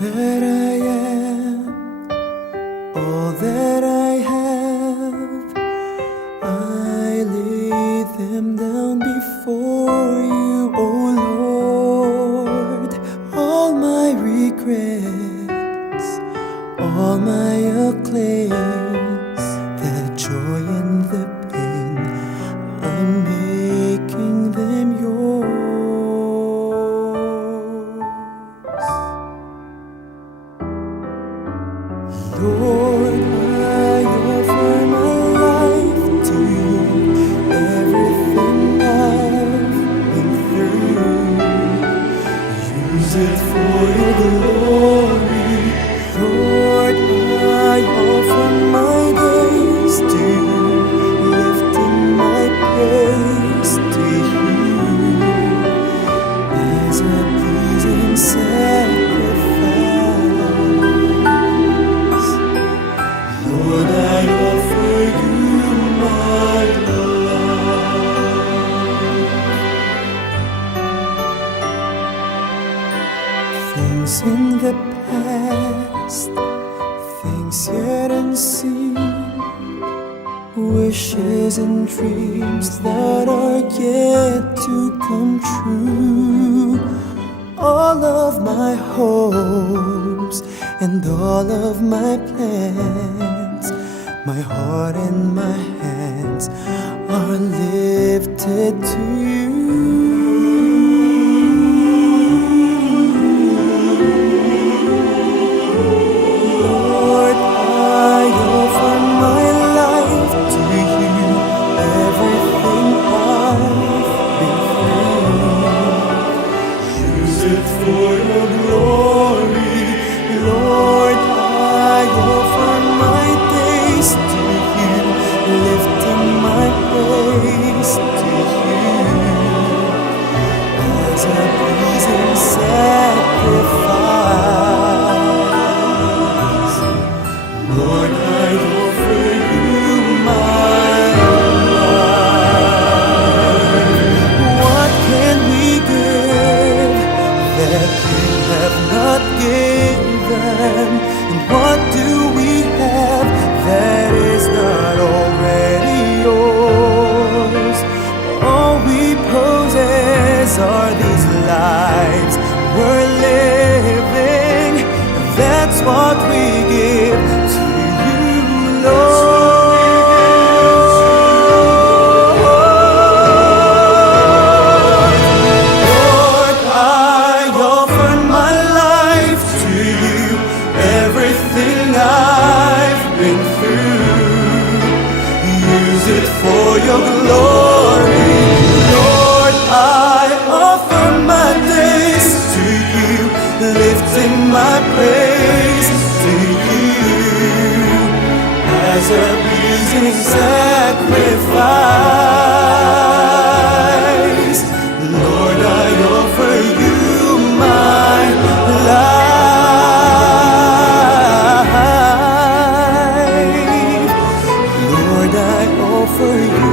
that I am, all that I have, I lay them down before you, O Lord. All my regrets, all my acclaims, the joy and the pain, I'm making them yours. Lord, I offer my life to you, everything I've been through. Use it for your glory. Lord, I offer my days to you, lifting my praise to you as a pleasing sacrifice. Lord, I offer you my life. Things in the past, things yet unseen, wishes and dreams that are yet to come true. All of my hopes and all of my plans, my heart and my hands are lifted to you. Lord, I offer my life to you, everything I've been through. Use it for your glory. Lord, I offer my days to you, lifting my praise to you as a pleasing sacrifice. Lord, I offer you my life. What can we give that you have not given? And what do we have that is not already yours? All we possess are these lives we're living. That's what we give to you, Lord. Lord, I offer my life to you, everything I've been through. Use it for your glory. Lord, I offer my days to you, lifting my praise to you as a pleasing sacrifice. Lord, I offer you my life. Lord, I offer you